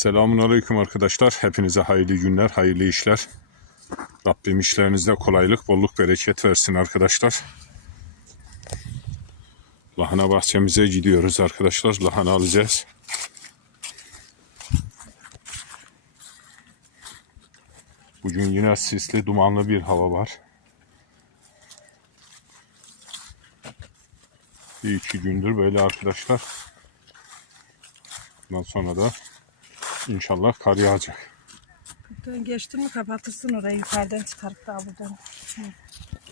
Selamun Aleyküm arkadaşlar. Hepinize hayırlı günler, hayırlı işler. Rabbim işlerinizde kolaylık, bolluk, bereket versin arkadaşlar. Lahana bahçemize gidiyoruz arkadaşlar. Lahana alacağız. Bugün yine sisli, dumanlı bir hava var. Bir iki gündür böyle arkadaşlar. Bundan sonra da İnşallah kar yağacak. Buradan geçtin mi kapatırsın orayı yukarıdan çıkarıp daha buradan.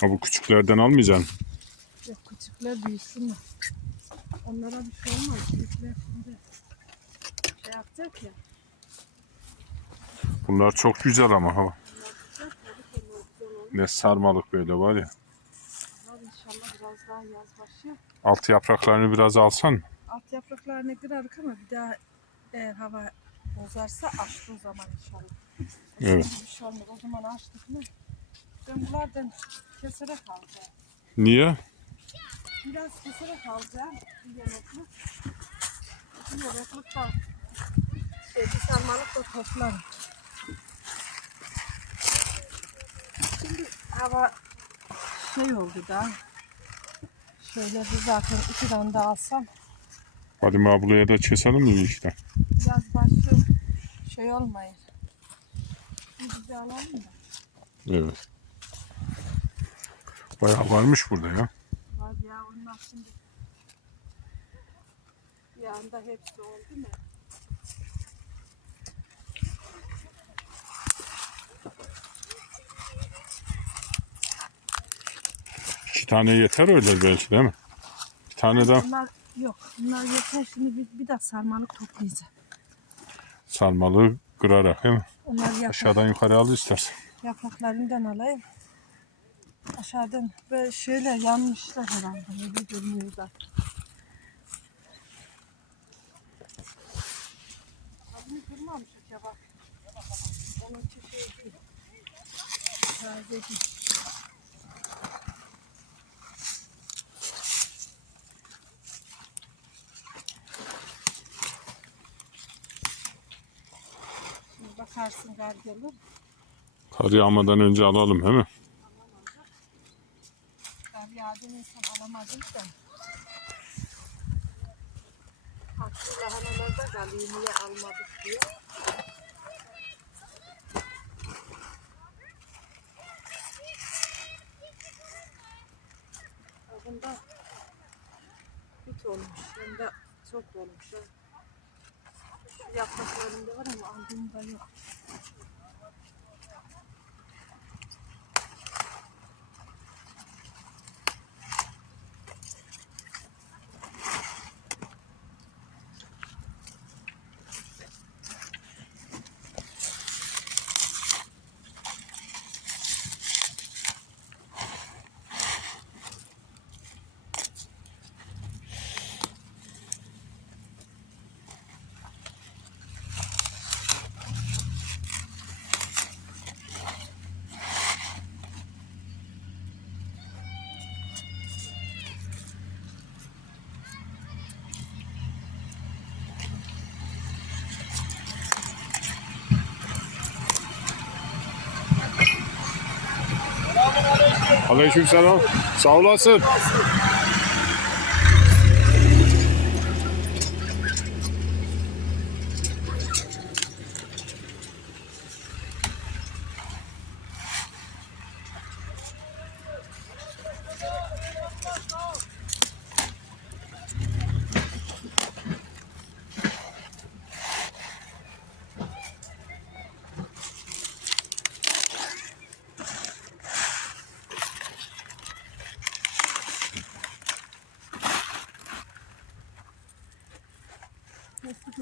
Ha bu küçüklerden almayacaksın. Yok küçükler büyüsün mü? Onlara bir şey olmaz. Büyükler şimdi şey yapacak ya. Bunlar çok güzel ama ha. Ne sarmalık böyle var ya. İnşallah biraz daha yaz başı. Alt yapraklarını biraz alsan. Alt yapraklarını kırarık ama bir daha eğer hava bozarsa açtığı zaman inşallah. Evet. Bir şey. O zaman açtık mı? Ben bunlardan keserek alacağım. Niye? Biraz keserek alacağım. Bir yanaklı. Bir yanaklık da şey, bir sarmalık da toplarım. Şimdi hava şey oldu da şöyle bir zaten iki tane de alsam Fadime ablaya da keselim mi işte? biraz başı şey olmayır. Bir de alalım da. Evet. Bayağı varmış burada ya. Var ya onlar şimdi bir anda hepsi oldu mu? İki tane yeter öyle belki değil mi? Bir tane de Bunlar yok. Bunlar yeter. Şimdi bir, bir de sarmalık toplayacağım. sarmalı kırarak değil mi? Onlar yaprak, Aşağıdan yukarı al istersen. yapraklarından alayım. Aşağıdan böyle şöyle yanmışlar herhalde. Ne görünüyor da. Adını kırmamış acaba. Onun şey değil. Taze değil. Şimdi bakarsın gar gelir. Kar yağmadan önce alalım değil mi? Ben yardım insan alamadım da. Haklı lahanalarda kalıyor niye almadık diye. Bunda bit olmuş. Bunda çok olmuş. Yapraklarında var ama aldığımda yok. Aleykümselam. Sağ olasın.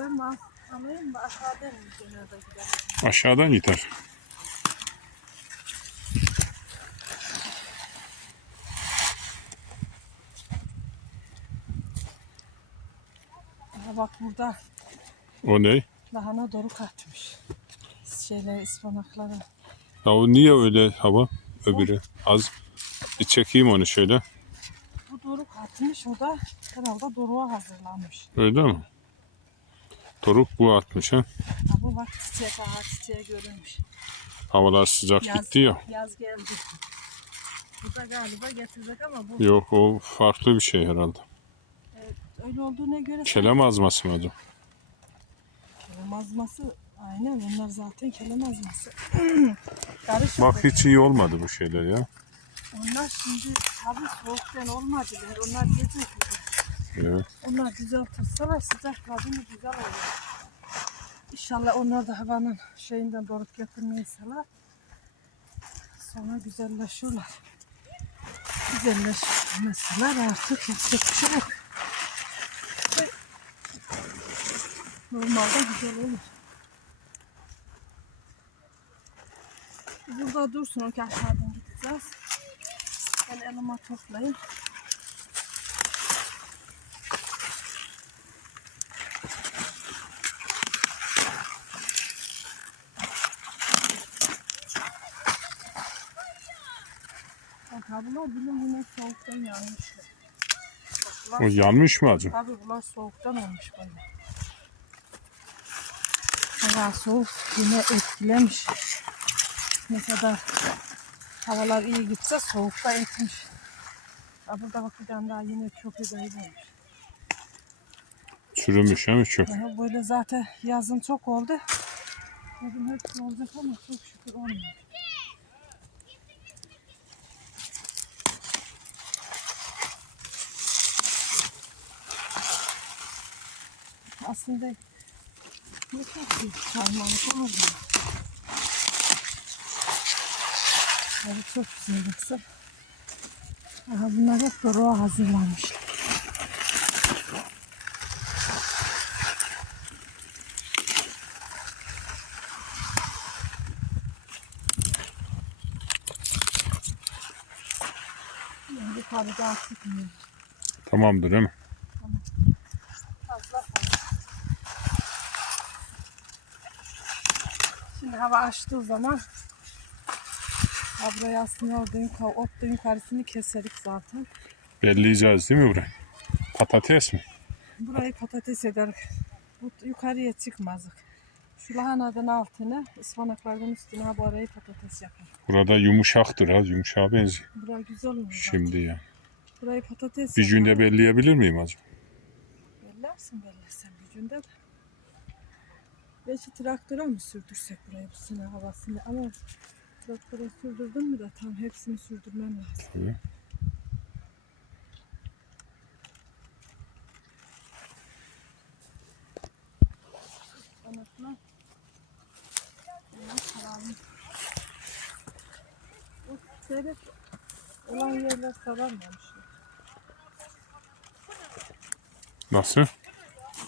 Al, alayım mı? Aşağıdan gider? Aşağıdan. Aha bak burada O ne? lahana doruk atmış. Şeyler ıspanaklara. Ya o niye öyle hava? Öbürü az. Bir çekeyim onu şöyle. Bu doruk atmış o da herhalde doruğa hazırlanmış. Öyle mi? Doruk bu atmış ha. Ha, bu bak çiçek aha çiçeği görünmüş. Havalar sıcak Yaz, gitti ya. yaz geldi. Bu da galiba getirecek ama bu Yok o farklı bir şey herhalde. öyle olduğuna göre Kelem azması mı acaba? kelem azması aynen onlar zaten kelem azması. Bak hiç iyi olmadı bu şeyler ya. Onlar şimdi tabii soğuktan olmadılar. Onlar gece Onlar güzel tutsalar sıcakladığını güzel olur. İnşallah onlar da havanın şeyinden doğrup getirmeyseler sonra güzelleşirler. Güzelleşmeseler artık yapacak bir şey yok. Normalde güzel olur. Burada dursun o ki aşağıdan gideceğiz. Ben elime toplayayım. Bak ha bunlar bizim yine soğuktan yanmışlar. Bak, O yanmış mı acaba? tabii bunlar soğuktan olmuş bunlar. Hava soğuk yine etkilemiş. Ne kadar havalar iyi gitse soğukta etmiş. Ha burada bak bir tane daha yine çok güzel olmuş. Çürümüş he mi çok? Yani böyle zaten yazın çok oldu. Bugün hepsi olacak ama çok şükür olmuyor. Aslında ne iyi çalmalık oldu. Evet çok güzel baksana. Aha bunlar hep doruğa hazırlanmış. Yani yukarıda artık mı? Tamamdır değil mi? Hava açtığı zaman ha buraya aslında orada yukarı, otla yukarısını keserik zaten. Belleyeceğiz değil mi burayı? Patates mi? Burayı patates ederik. Bu yukarıya çıkmazdık. Şu lahanadan altına, ıspanaklardan üstüne ha bu arayı patates yapar. Burada yumuşaktır az yumuşağa benziyor. Burası güzel olur. zaten. Şimdi ya. Burayı patates Bir günde yaparım. belleyebilir miyim acaba? Bellersin bellersen bir günde de. Belki traktöre mi sürdürsek burayı bu sene havasını ama traktöre sürdürdün mü de tam hepsini sürdürmen lazım. Bunu saralım. O seyrek olan yerler sararmamış. Nasıl?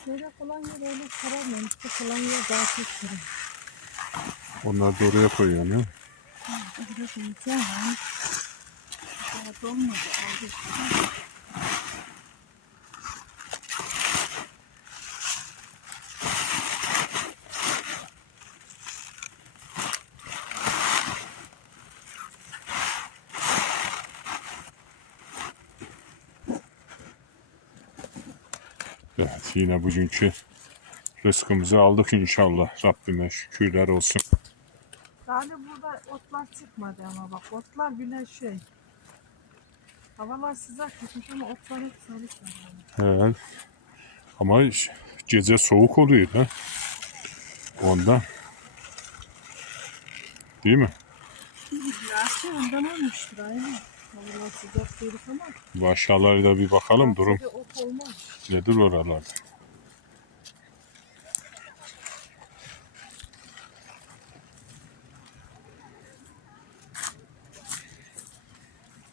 Seyrek olan yer öyle sararmamış. Tek olan yer daha çok sarıyor. Onları da oraya koyuyorum ya. Biraz yiyeceğim. Daha dolmadı. Aldı. Evet yine bugünkü rızkımızı aldık inşallah. Rabbime şükürler olsun. Yani burada otlar çıkmadı ama bak otlar bile şey. Havalar sıcak gitmiş ama otlar hep sarı sarı. Evet. Ama gece soğuk oluyor ha. Ondan. Değil mi? Belki ondan olmuştur aynı. Sıcak değil ama. Bu aşağılara da bir bakalım durum nedir oralarda.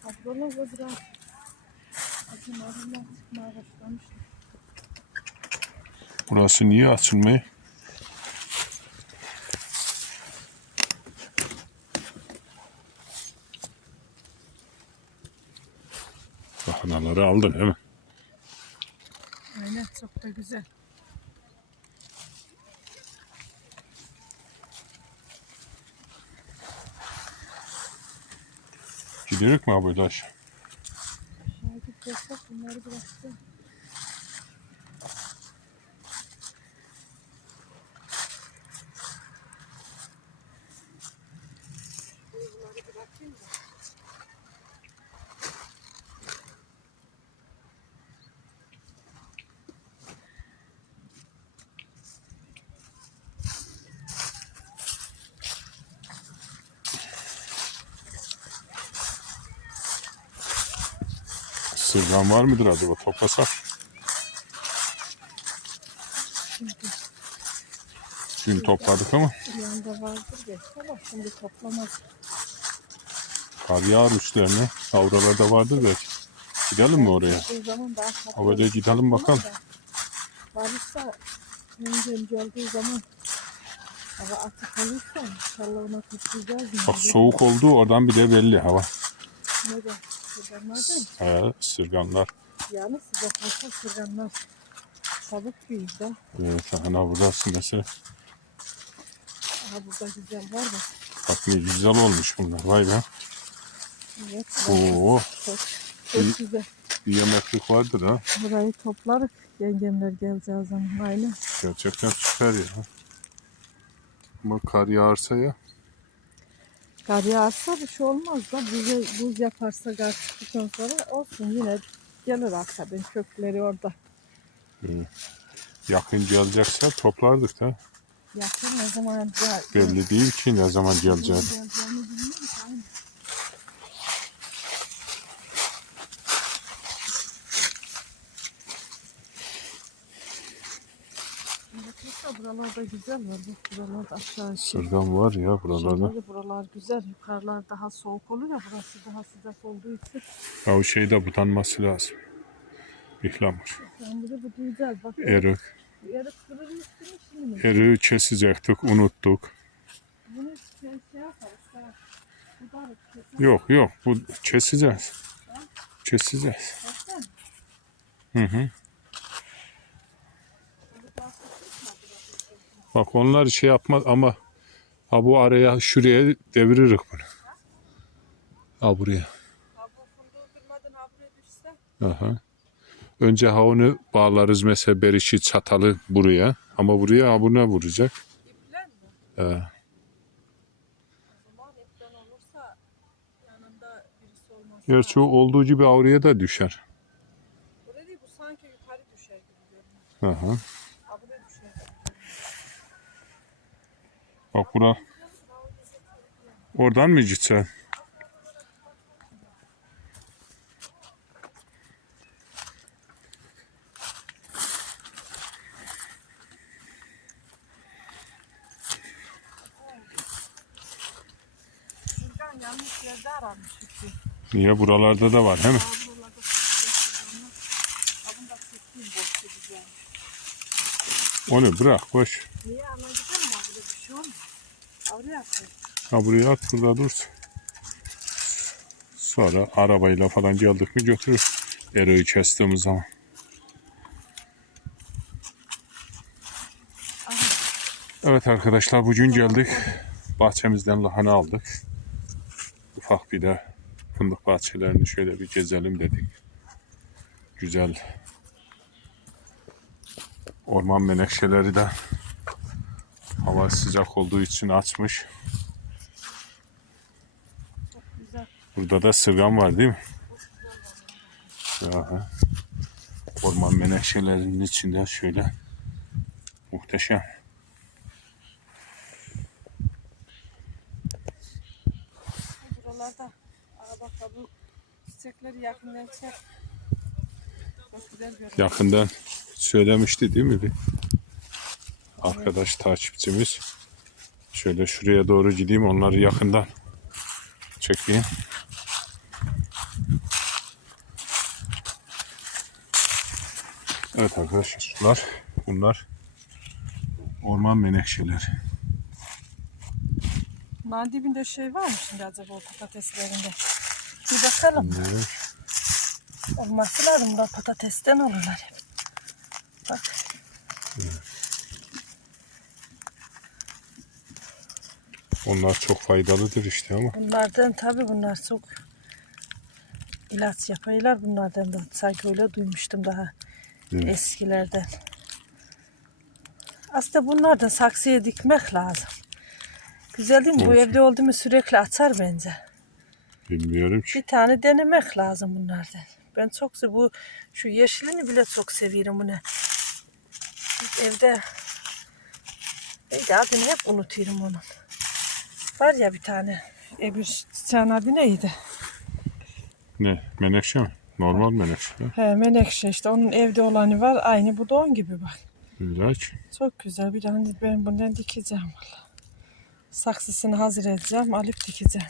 Ablalar da biraz. Burası niye açılmıyor? Lahanaları aldın değil mi? Aynen çok da güzel. Giderik mi abi aşağı? Aşağıya gideceksek bunları bırakacağım. Sırgan var mıdır acaba? Toplasak. Dün topladık ama yanda vardır belki ama şimdi toplamaz. kar yağar üstlerine. Avralarda vardır belki. Gidelim mi oraya? O zaman daha tatlı. Ha, böyle gidelim bakalım. Varsa yengem geldiği zaman hava atık olursa inşallah ona toplayacağız. mı? Bak soğuk oldu oradan bir de belli hava. Ne de sırganlardan. He, sırganlar. Yani sıcak olsa sırganlar çabuk büyür de. Evet, ana buradasın mesela. Aha burada güzel var da. Bak ne güzel olmuş bunlar. Vay be. Evet. Oo, Çok, çok güzel. bir yemeklik vardır ha. Burayı toplarız. Yengemler geleceği zaman. Aynen. Gerçekten süper ya. Ama kar yağarsa ya. Kar yağarsa bir şey olmaz da buz, buz yaparsa kar çıktıktan sonra olsun yine gelir arkadan kökleri orada. Yakın gelecekse toplardık da. Yakın ne zaman Belli değil ki ne zaman geleceği. geleceğini bilmiyorum ki, aynen. Bakırsa buralarda güzel var. Buralarda aşağı şey. Sırgan var ya buralarda. Şeyleri buralar güzel. Yukarılar daha soğuk oluyor ya. Burası daha sıcak olduğu için. Ya o şeyde budanması lazım. İhlamur. Ben bir de bu duyacağız. Bak Erik. yarı kırılmış değil mi şimdi? Eriği kesecektik, unuttuk. Bunu şey, şey yaparız. daha Bu da kesin. Yok yok bu keseceğiz. Keseceğiz. Hı hı. Bak onlar şey yapmaz ama ha bu araya şuraya deviririk bunu. Ha buraya. Ha bu fındığı kırmadan ha düşse. Aha. Önce ha onu bağlarız mesela berişi çatalı buraya. Ama buraya ha buna vuracak. İplen mi? Ee, gerçi o olduğu gibi oraya da düşer. Buraya değil bu sanki yukarı düşer gibi görünüyor. Aha. Ha buraya düşer. Bak bura. Oradan mı gitsen? Niye buralarda da var değil mi? Onu bırak boş. Niye gidelim mi? Burada bir şey olmaz. Oraya atayım. Ha buraya at burada dursun. Sonra arabayla falan geldik mi götürür. Eroyu kestiğimiz zaman. Evet arkadaşlar bugün geldik. Bahçemizden lahana aldık. Ufak bir de fındık bahçelerini şöyle bir gezelim dedik. Güzel. Orman menekşeleri de hava sıcak olduğu için açmış. Burada da sırgan var değil mi? Aha. Orman menekşelerinin içinde şöyle muhteşem. Buralarda ha bu çiçekleri yakından çek. Yakından söylemişti değil mi bir arkadaş takipçimiz? Şöyle şuraya doğru gideyim onları yakından çekeyim. Evet arkadaşlar bunlar orman menekşeleri. Bunların dibinde şey var mı şimdi acaba o patateslerinde? Bir bakalım. Bunlar Olması lazım. Bunlar patatesten olurlar hep. Bak. Onlar çok faydalıdır işte ama. Bunlardan tabii bunlar çok ilaç yapıyorlar bunlardan da. Sanki öyle duymuştum daha Evet. eskilerden. Aslında bunlardan saksıya dikmek lazım. Güzel değil mi? Bu Olsun. evde oldu mu sürekli atar bence. Bilmiyorum ki. Bir tane denemek lazım bunlardan. Ben çok bu şu yeşilini bile çok seviyorum bunu. Evde neydi adını hep unutuyorum onun. Var ya bir tane. Öbür çiçeğin adı neydi? Ne? Menekşe mi? Normal menekşe. He menekşe işte onun evde olanı var. Aynı bu da onun gibi bak. İlaç. Çok güzel. Bir tane ben bundan dikeceğim valla. Saksısını hazır edeceğim. Alıp dikeceğim.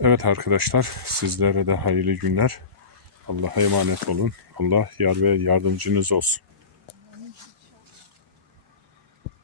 Evet arkadaşlar sizlere de hayırlı günler. Allah'a emanet olun. Allah yar ve yardımcınız olsun.